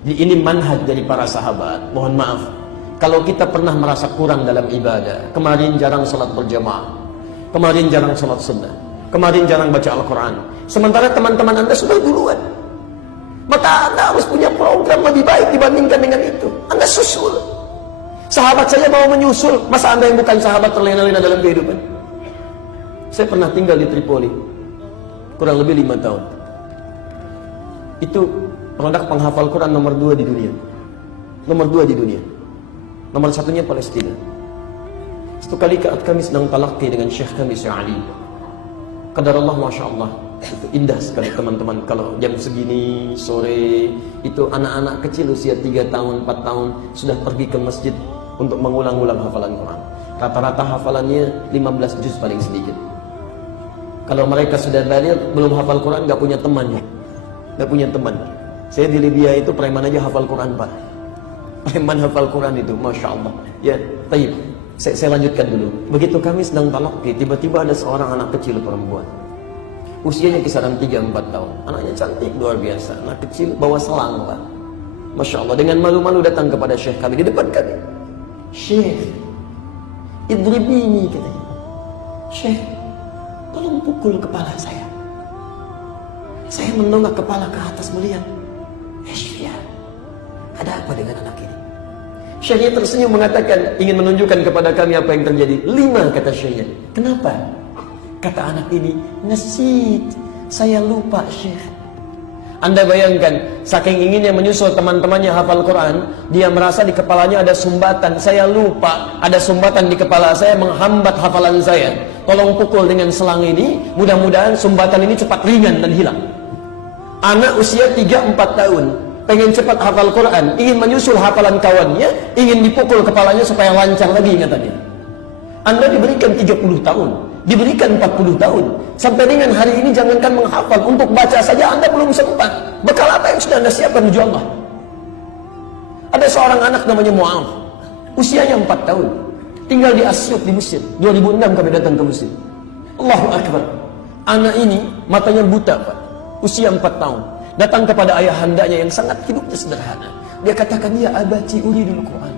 Ini manhaj dari para sahabat. Mohon maaf, kalau kita pernah merasa kurang dalam ibadah, kemarin jarang sholat berjamaah, kemarin jarang sholat sunnah, kemarin jarang baca Al-Quran, sementara teman-teman Anda sudah duluan, maka Anda harus punya program lebih baik dibandingkan dengan itu. Anda susul. Sahabat saya mau menyusul, masa Anda yang bukan sahabat terlena-lena dalam kehidupan? Saya pernah tinggal di Tripoli kurang lebih 5 tahun. Itu produk penghafal Quran nomor 2 di dunia. Nomor 2 di dunia. Nomor satunya Palestina. Satu kali kami sedang talaqi dengan Syekh kami, Syekh Ali. Qadarullah, Masya Allah. Itu indah sekali teman-teman. Kalau jam segini, sore, itu anak-anak kecil usia 3 tahun, 4 tahun sudah pergi ke masjid untuk mengulang-ulang hafalan Quran. Rata-rata hafalannya 15 juz paling sedikit. Kalau mereka sudah balik, belum hafal Quran, gak punya temannya. Gak punya teman. Saya di Libya itu preman aja hafal Quran, Pak. Preman hafal Quran itu, Masya Allah. Ya, taib. Saya lanjutkan dulu. Begitu kami sedang talaqi, tiba-tiba ada seorang anak kecil perempuan. Usianya kisaran 3-4 tahun. Anaknya cantik, luar biasa. Anak kecil bawa selang, Pak. Masya Allah. Dengan malu-malu datang kepada Syekh kami, di depan kami. Syekh, idribini, katanya. Syekh, tolong pukul kepala saya. Saya mendongak kepala ke atas melihat, Syekh, ada apa dengan anak ini? Syekhnya tersenyum mengatakan, ingin menunjukkan kepada kami apa yang terjadi. 5, kata Syekhnya. Kenapa? Kata anak ini, nasit, saya lupa, Syekh. Anda bayangkan, saking inginnya menyusul teman-temannya hafal Quran, dia merasa di kepalanya ada sumbatan. Saya lupa, ada sumbatan di kepala saya menghambat hafalan saya. Tolong pukul dengan selang ini, mudah-mudahan sumbatan ini cepat ringan dan hilang. Anak usia 3-4 tahun, pengen cepat hafal Quran, ingin menyusul hafalan kawannya, ingin dipukul kepalanya supaya lancar lagi ingatannya. Anda diberikan 30 tahun, diberikan 40 tahun, sampai dengan hari ini jangankan menghafal, untuk baca saja Anda belum sempat. Bekal apa yang sudah Anda siapkan menuju Allah? Ada seorang anak namanya Mu'adh, usianya 4 tahun, tinggal di Asyut di Mesir. 2006 kami datang ke Mesir. Allahu Akbar. Anak ini matanya buta, Pak, usia 4 tahun. Datang kepada ayahandanya yang sangat hidupnya sederhana. Dia katakan, ya abati uridul Quran.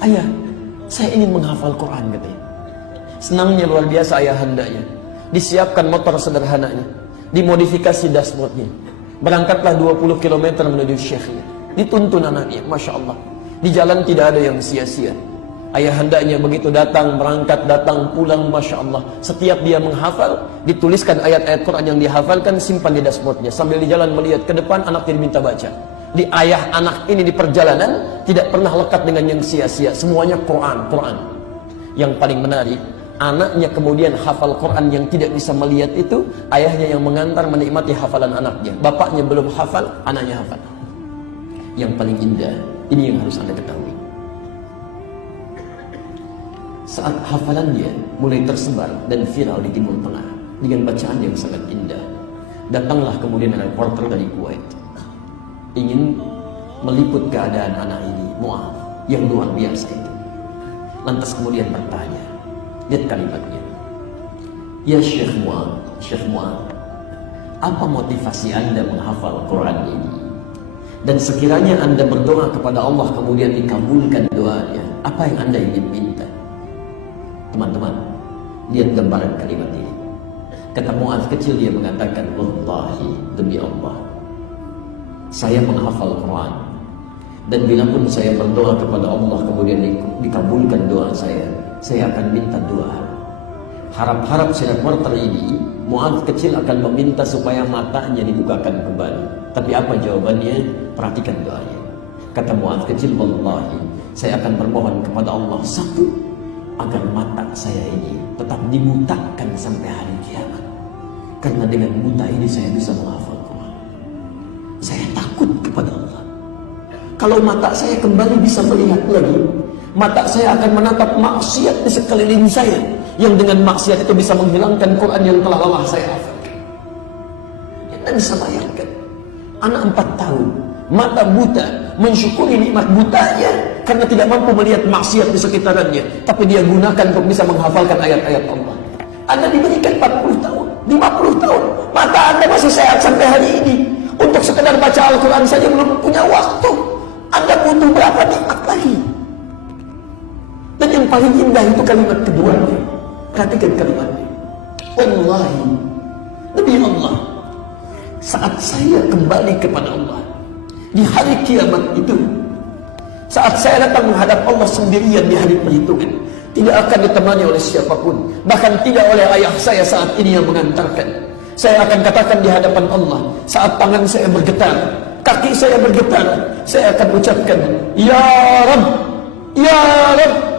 Ayah, saya ingin menghafal Quran, katanya. Senangnya luar biasa ayahandanya. Disiapkan motor sederhananya, dimodifikasi dashboardnya. Berangkatlah 20 km menuju syekhnya. Dituntun anaknya, Masya Allah. Di jalan tidak ada yang sia-sia. Ayahandanya begitu datang, berangkat, datang, pulang, Masya Allah. Setiap dia menghafal, dituliskan ayat-ayat Quran yang dihafalkan, simpan di dashboardnya. Sambil di jalan melihat ke depan, anaknya diminta baca. Di ayah anak ini di perjalanan, tidak pernah lekat dengan yang sia-sia. Semuanya Quran, Quran. Yang paling menarik, anaknya kemudian hafal Quran yang tidak bisa melihat itu, ayahnya yang mengantar menikmati hafalan anaknya. Bapaknya belum hafal, anaknya hafal. Yang paling indah, ini yang harus Anda ketahui. Saat hafalannya mulai tersebar dan viral di Timur Tengah dengan bacaan yang sangat indah, datanglah kemudian reporter dari Kuwait, ingin meliput keadaan anak ini, Mu'adh, yang luar biasa itu. Lantas kemudian bertanya, lihat kalimatnya, ya Syekh Mu'adh, apa motivasi Anda menghafal Quran ini? Dan sekiranya Anda berdoa kepada Allah kemudian dikabulkan doanya, apa yang Anda ingin minta? Teman-teman, lihat gambaran kalimat ini. Kata Mu'adh kecil, dia mengatakan, wallahi, demi Allah, saya menghafal Quran, dan bila pun saya berdoa kepada Allah kemudian dikabulkan doa saya akan minta doa. Harap-harap si reporter ini, Mu'adh kecil akan meminta supaya matanya dibukakan kembali. Tapi apa jawabannya? Perhatikan doanya. Kata Mu'adh kecil, wallahi, saya akan bermohon kepada Allah, satu, agar mata saya ini tetap dibutakan sampai hari kiamat. Karena dengan buta ini saya bisa menghafal Quran. Saya takut kepada Allah. Kalau mata saya kembali bisa melihat lagi, mata saya akan menatap maksiat di sekeliling saya, yang dengan maksiat itu bisa menghilangkan Quran yang telah lelah saya hafalkan. Anda bisa bayangkan, anak 4 tahun, mata buta, mensyukuri nikmat butanya karena tidak mampu melihat maksiat di sekitarannya, tapi dia gunakan untuk bisa menghafalkan ayat-ayat Allah. Anda diberikan 40 tahun, 50 tahun, mata Anda masih sehat sampai hari ini. Untuk sekedar baca Al-Quran saja belum punya waktu. Anda butuh berapa nikmat lagi? Dan yang paling indah itu kalimat kedua. Perhatikan kalimatnya. Wallahi, demi Allah, saat saya kembali kepada Allah di hari kiamat itu, saat saya datang menghadap Allah sendirian di hari perhitungan, tidak akan ditemani oleh siapapun, bahkan tidak oleh ayah saya saat ini yang mengantarkan. Saya akan katakan di hadapan Allah, saat tangan saya bergetar, kaki saya bergetar, saya akan ucapkan, Ya Rabb, Ya Rabb,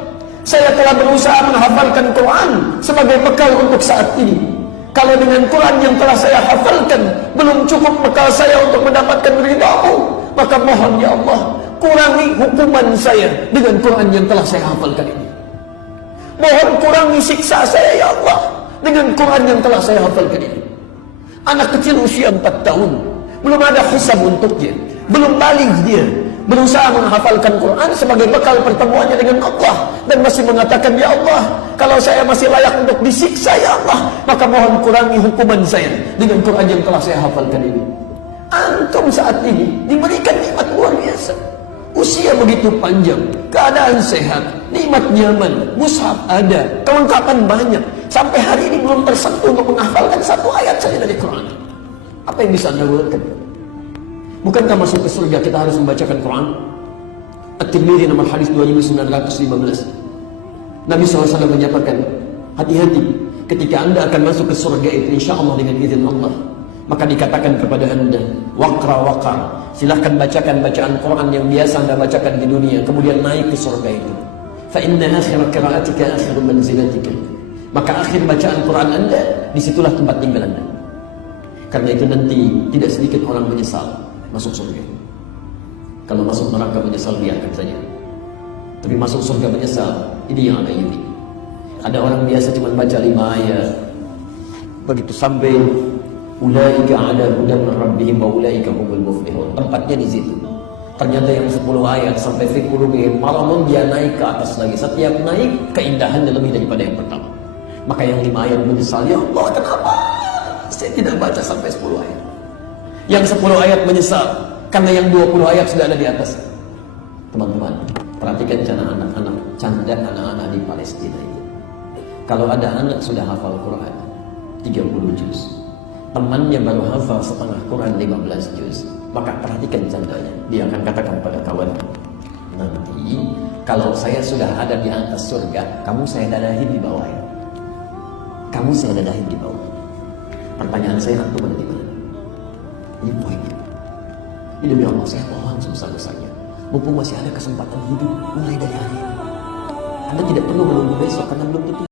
saya telah berusaha menghafalkan Quran sebagai bekal untuk saat ini. Kalau dengan Quran yang telah saya hafalkan belum cukup bekal saya untuk mendapatkan ridha-Mu, maka mohon ya Allah, kurangi hukuman saya dengan Quran yang telah saya hafalkan ini. Mohon kurangi siksa saya ya Allah dengan Quran yang telah saya hafalkan ini. Anak kecil usia 4 tahun, belum ada hisab untuknya, belum balik dia, berusaha menghafalkan Quran sebagai bekal pertemuannya dengan Allah, dan masih mengatakan, Ya Allah, kalau saya masih layak untuk disiksa ya Allah, maka mohon kurangi hukuman saya dengan Quran yang telah saya hafalkan ini. Antum saat ini diberikan nikmat luar biasa, usia begitu panjang, keadaan sehat, nikmat nyaman, mushaf ada, kelengkapan banyak, sampai hari ini belum tersentuh untuk menghafalkan satu ayat saja dari Quran. Apa yang bisa Anda lakukan? Bukankah masuk ke surga kita harus membacakan Quran? At-Tirmidzi nomor hadis 2915. Nabi SAW menyatakan, hati-hati ketika Anda akan masuk ke surga itu, insya Allah dengan izin Allah. Maka dikatakan kepada Anda, waqra, silahkan bacakan bacaan Quran yang biasa Anda bacakan di dunia, kemudian naik ke surga itu. Fa inna akhir qira'atika akhir manzilatika. Maka akhir bacaan Quran Anda, disitulah tempat tinggal Anda. Karena itu nanti tidak sedikit orang menyesal masuk surga. Kalau masuk neraka menyesal, biarkan saja. Tapi masuk surga menyesal, ini yang agak unik. Ada orang biasa cuma baca 5 ayat, begitu sampai ulaika ala hudan min rabbihim wa ulaika humul muflihun, tempatnya di situ. Ternyata yang 10 ayat sampai fi qulubihim maradun, dia naik ke atas lagi. Setiap naik keindahannya lebih daripada yang pertama. Maka yang 5 ayat menyesal, ya Allah, kenapa saya tidak baca sampai 10 ayat? Yang 10 ayat menyesal karena yang 20 ayat sudah ada di atas. Teman-teman, perhatikan canda anak-anak di Palestina itu. Kalau ada anak sudah hafal Quran 30 juz, temannya baru hafal setengah Quran 15 juz, maka perhatikan candanya. Dia akan katakan pada kawan, nanti kalau saya sudah ada di atas surga, kamu saya dadahin di bawah ya. Kamu saya dadahin di bawah. Pertanyaan saya, antum ada di mana? Ini poinnya. Ini demi Allah saya mohon sebesar-besarnya, mumpung masih ada kesempatan hidup, mulai dari hari ini. Anda tidak perlu menunggu besok karena belum tentu